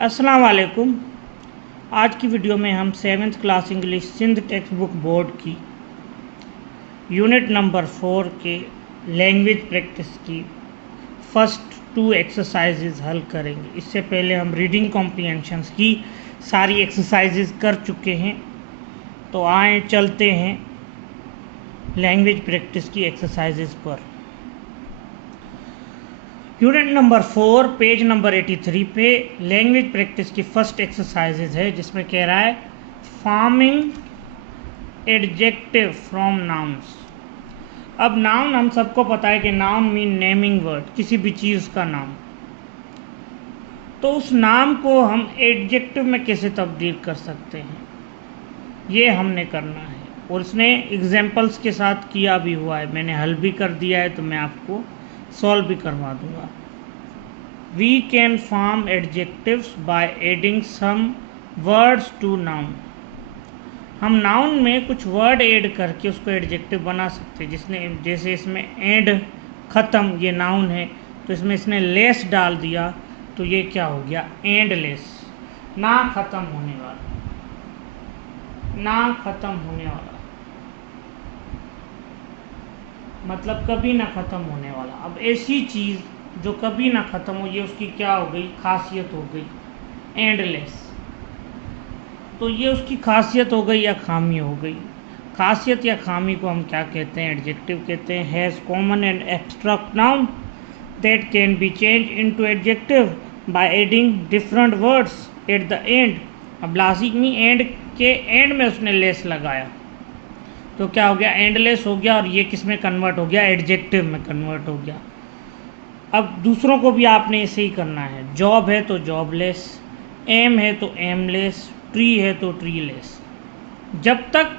अस्सलाम वालेकुम। आज की वीडियो में हम 7th class English Sindh text book board की यूनिट नंबर 4 के लैंग्वेज प्रैक्टिस की फर्स्ट 2 एक्सरसाइजेज हल करेंगे। इससे पहले हम रीडिंग कॉम्प्रिहेंशंस की सारी एक्सरसाइजेज कर चुके हैं, तो आए चलते हैं लैंग्वेज प्रैक्टिस की एक्सरसाइजेज पर। यूनिट नंबर 4 पेज नंबर 83 पे लैंग्वेज प्रैक्टिस की फर्स्ट एक्सरसाइजेज है, जिसमें कह रहा है फॉर्मिंग एडजेक्टिव फ्रॉम नाउन्स। अब नाउन हम सबको पता है कि नाउन मीन नेमिंग वर्ड, किसी भी चीज़ का नाम। तो उस नाम को हम एडजेक्टिव में कैसे तब्दील कर सकते हैं, ये हमने करना है। और उसने एग्जाम्पल्स के साथ किया भी हुआ है, मैंने हल भी कर दिया है, तो मैं आपको सॉल्व भी करवा दूंगा। We can form adjectives by adding some words to noun। हम नाउन में कुछ वर्ड ऐड करके उसको एडजेक्टिव बना सकते हैं। जैसे इसमें एंड ख़त्म, ये नाउन है, तो इसमें इसने लेस डाल दिया, तो ये क्या हो गया, एंड लेस, ना ख़त्म होने वाला, ना ख़त्म होने वाला मतलब कभी ना ख़त्म होने वाला। अब ऐसी चीज़ जो कभी ना ख़त्म हो, ये उसकी क्या हो गई, खासियत हो गई, एंडलेस। तो ये उसकी खासियत हो गई या खामी हो गई। खासियत या खामी को हम क्या कहते हैं, एडजेक्टिव कहते हैं। Has common and abstract noun that can be change into adjective by adding different words at the end. अब लाजिमी एंड के एंड में उसने लेस लगाया, तो क्या हो गया, एंडलेस हो गया, और ये किस में कन्वर्ट हो गया, एडजेक्टिव में कन्वर्ट हो गया। अब दूसरों को भी आपने ऐसे ही करना है। जॉब है तो जॉबलेस, एम है तो एमलेस, ट्री है तो ट्रीलेस। जब तक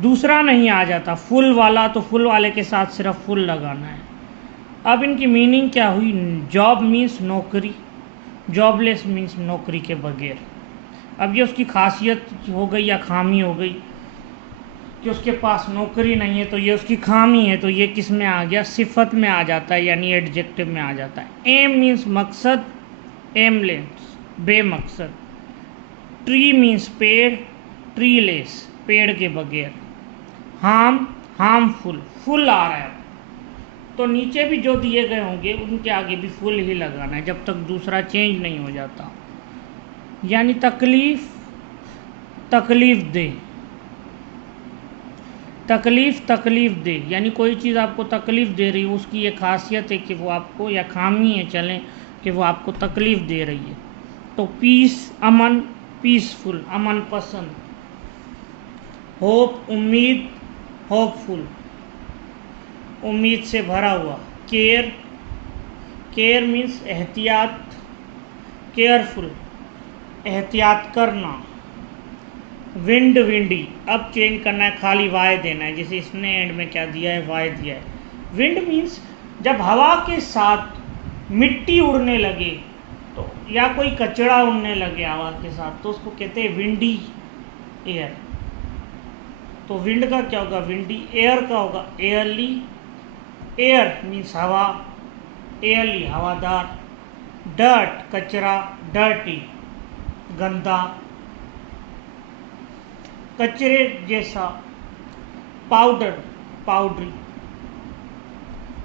दूसरा नहीं आ जाता फुल वाला, तो फुल वाले के साथ सिर्फ फुल लगाना है। अब इनकी मीनिंग क्या हुई, जॉब मीन्स नौकरी, जॉबलेस मीन्स नौकरी के बगैर। अब ये उसकी खासियत हो गई या खामी हो गई कि उसके पास नौकरी नहीं है, तो ये उसकी खामी है, तो ये किस में आ गया, सिफत में आ जाता है, यानी एडजेक्टिव में आ जाता है। एम मीन्स मकसद, एमलेस बेमकसद। ट्री मीन्स पेड़, ट्रीलेस पेड़ के बगैर। हार्मफुल, फुल आ रहा है, तो नीचे भी जो दिए गए होंगे उनके आगे भी फुल ही लगाना है, जब तक दूसरा चेंज नहीं हो जाता। यानी तकलीफ, तकलीफ दे, तकलीफ दे, यानी कोई चीज़ आपको तकलीफ़ दे रही है, उसकी ये खासियत है कि वो आपको, या खामी है चलें, कि वो आपको तकलीफ़ दे रही है। तो पीस, अमन, पीसफुल, अमन पसंद। होप, उम्मीद, होपफुल, उम्मीद से भरा हुआ। केयर, केयर मीन्स एहतियात, केयरफुल, एहतियात करना। विंड, विंडी, अब चेंज करना है, खाली वाई देना है, जैसे इसने एंड में क्या दिया है, वाई दिया है। विंड मीन्स जब हवा के साथ मिट्टी उड़ने लगे, तो या कोई कचरा उड़ने लगे हवा के साथ, तो उसको कहते हैं विंडी एयर। तो विंड का क्या होगा, विंडी। एयर का होगा एयरली, एयर मीन्स हवा, एयरली हवादार। डर्ट कचरा, डर्टी गंदा, कचरे जैसा। Powder, powdery.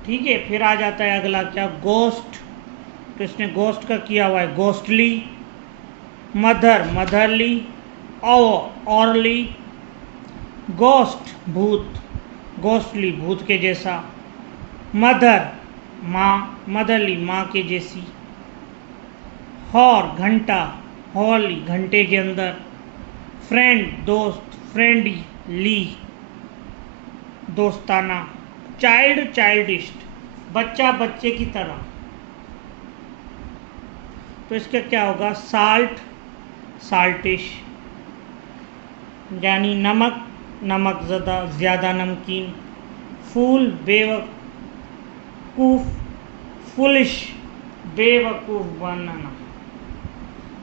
ठीक है, फिर आ जाता है अगला क्या, गोस्ट, तो इसने गोस्ट का किया हुआ है ghostly. Mother, motherly, hourly. Ghost भूत, गोस्टली भूत के जैसा। मदर माँ, मदरली माँ के जैसी। हॉर घंटा, हॉली घंटे के अंदर। फ्रेंड दोस्त, फ्रेंडली दोस्ताना। चाइल्ड, चाइल्डिश बच्चा, बच्चे की तरह। तो इसका क्या होगा, साल्ट, साल्टिश, यानी नमक, नमक ज़्यादा नमकीन। फूल, बेवकूफ़, फुलिश बेवकूफ़ बनना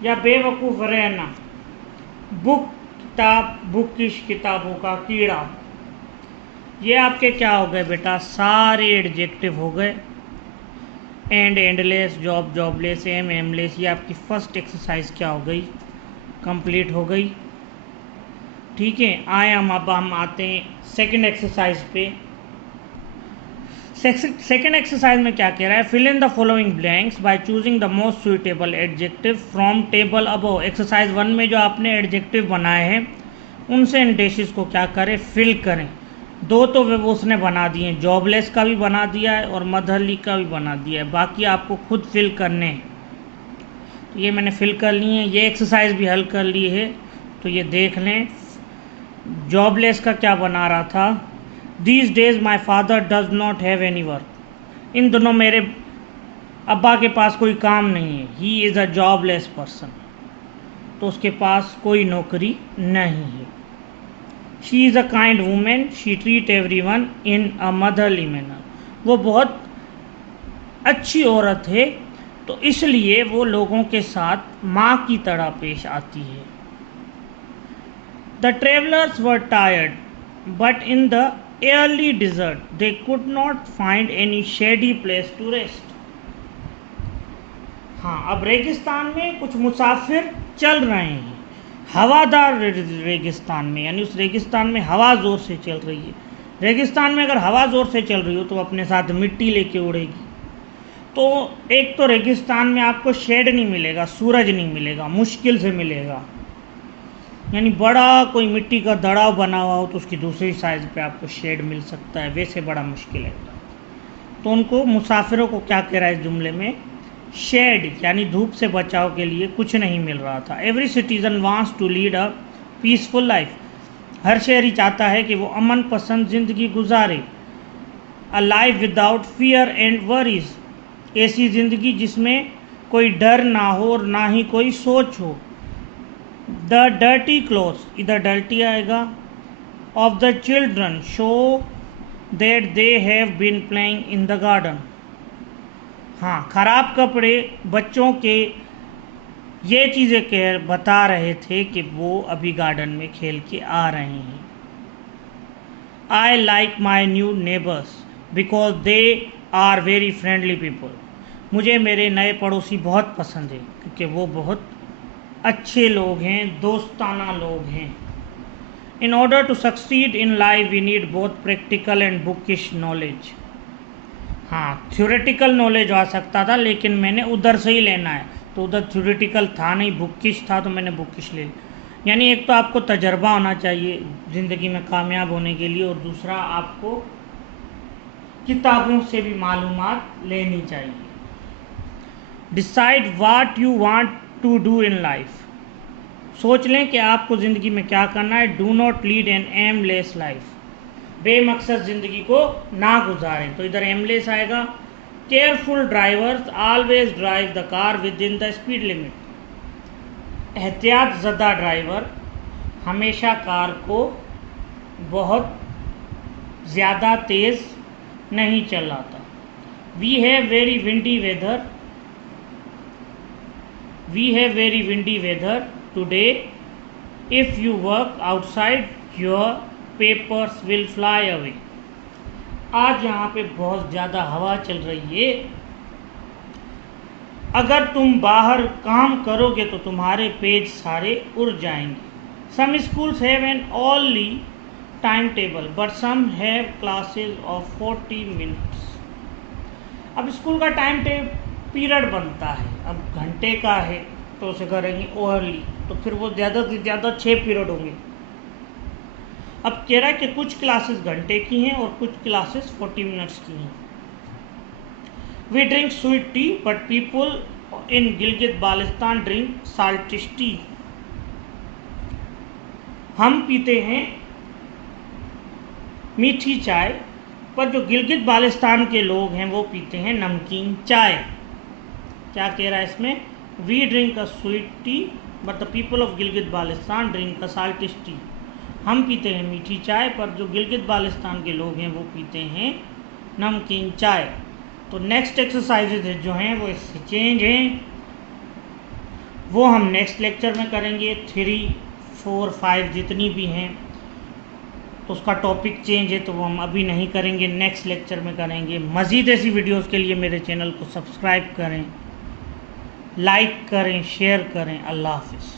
या बेवकूफ़ रहना। बुक, किताब, बुकिश किताबों का कीड़ा। ये आपके क्या हो गए बेटा, सारे एडजेक्टिव हो गए। End endless, job jobless, aim aimless. ये आपकी फर्स्ट एक्सरसाइज क्या हो गई, कंप्लीट हो गई। ठीक है, आए अब हम आते हैं सेकंड एक्सरसाइज पे। सेकंड एक्सरसाइज में क्या कह रहा है, fill in the following blanks by choosing the most suitable adjective from table above. Exercise 1 में जो आपने एडजेक्टिव बनाए हैं उनसे इन डेशेस को क्या करें, फिल करें। दो तो वो उसने बना दिए हैं, जॉबलेस का भी बना दिया है और मदरली का भी बना दिया है, बाकी आपको खुद फिल करने हैं। तो ये मैंने फिल कर लिए हैं, ये एक्सरसाइज भी हल कर ली है, तो ये देख लें। जॉबलेस का क्या बना रहा था, these days my father does not have any work. इन दोनों मेरे अब्बा के पास कोई काम नहीं है, he is a jobless person, तो उसके पास कोई नौकरी नहीं है। She is a kind women, she treat everyone in a motherly manner. वो बहुत अच्छी औरत है, तो इसलिए वो लोगों के साथ माँ की तरह पेश आती है। The travellers were tired but in the early desert they could not find any shady place to rest। हाँ, अब रेगिस्तान में कुछ मुसाफिर चल रहे हैं, हवादार रेगिस्तान में, यानी उस रेगिस्तान में हवा ज़ोर से चल रही है। रेगिस्तान में अगर हवा ज़ोर से चल रही हो तो अपने साथ मिट्टी लेके उड़ेगी। तो एक तो रेगिस्तान में आपको शेड नहीं मिलेगा, सूरज नहीं मिलेगा, मुश्किल से मिलेगा, यानी बड़ा कोई मिट्टी का दड़ाव बना हुआ हो तो उसकी दूसरी साइड पे आपको शेड मिल सकता है, वैसे बड़ा मुश्किल है। तो उनको मुसाफिरों को क्या कह रहा है इस जुमले में, शेड यानी धूप से बचाव के लिए कुछ नहीं मिल रहा था। Every citizen wants to lead a peaceful life. हर शहरी चाहता है कि वो अमन पसंद ज़िंदगी गुजारे। A life without fear and worries, ऐसी ज़िंदगी जिसमें कोई डर ना हो और ना ही कोई सोच हो। द डर्टी क्लोथ्स, इधर डर्टी आएगा, of the children show that they have been playing in the garden. हाँ, खराब कपड़े बच्चों के ये चीज़ें कह बता रहे थे कि वो अभी गार्डन में खेल के आ रहे हैं। I like my new neighbours because they are very friendly people. मुझे मेरे नए पड़ोसी बहुत पसंद है क्योंकि वो बहुत अच्छे लोग हैं, दोस्ताना लोग हैं। In order to succeed in life we need both practical and bookish knowledge. हाँ, थ्योरेटिकल नॉलेज आ सकता था लेकिन मैंने उधर से ही लेना है, तो उधर थ्योरेटिकल था नहीं, बुकिश था, तो मैंने बुकिश ले लिया। यानी एक तो आपको तजर्बा होना चाहिए ज़िंदगी में कामयाब होने के लिए, और दूसरा आपको किताबों से भी मालूमात लेनी चाहिए। Decide what you want to do in life. सोच लें कि आपको ज़िंदगी में क्या करना है। Do not lead an aimless life, बेमकसद ज़िंदगी को ना गुजारें, तो इधर एमलेस आएगा। Careful drivers always drive the car within the speed limit. एहतियात ज़दा ड्राइवर हमेशा कार को बहुत ज़्यादा तेज़ नहीं चलाता। We have very windy weather, we have very windy weather today, if you work outside your papers will fly away. आज यहाँ पे बहुत ज़्यादा हवा चल रही है, अगर तुम बाहर काम करोगे तो तुम्हारे पेज सारे उड़ जाएंगे। Some schools have an only time table but some have classes of 40 minutes. अब स्कूल का टाइम पीरियड बनता है, अब घंटे का है तो उसे करेंगे अर्ली, तो फिर वो ज़्यादा से ज़्यादा 6 पीरियड होंगे। अब कह रहा है कि कुछ क्लासेस घंटे की हैं और कुछ क्लासेस 40 मिनट्स की हैं। We drink sweet tea but people in Gilgit Baltistan drink saltish tea. हम पीते हैं मीठी चाय, पर जो गिलगित बाल्टिस्तान के लोग हैं वो पीते हैं नमकीन चाय। क्या कह रहा है इसमें, we drink a sweet tea but the people of Gilgit Baltistan drink a saltish tea. हम पीते हैं मीठी चाय, पर जो गिलगित बाल्टिस्तान के लोग हैं वो पीते हैं नमकीन चाय। तो नेक्स्ट एक्सरसाइजेज जो हैं वो इससे चेंज हैं, वो हम नेक्स्ट लेक्चर में करेंगे। 3, 4, 5 जितनी भी हैं तो उसका टॉपिक चेंज है, तो वो हम अभी नहीं करेंगे, नेक्स्ट लेक्चर में करेंगे। मज़ीद ऐसी वीडियोस के लिए मेरे चैनल को सब्सक्राइब करें, लाइक करें, शेयर करें। अल्लाह हाफिज़।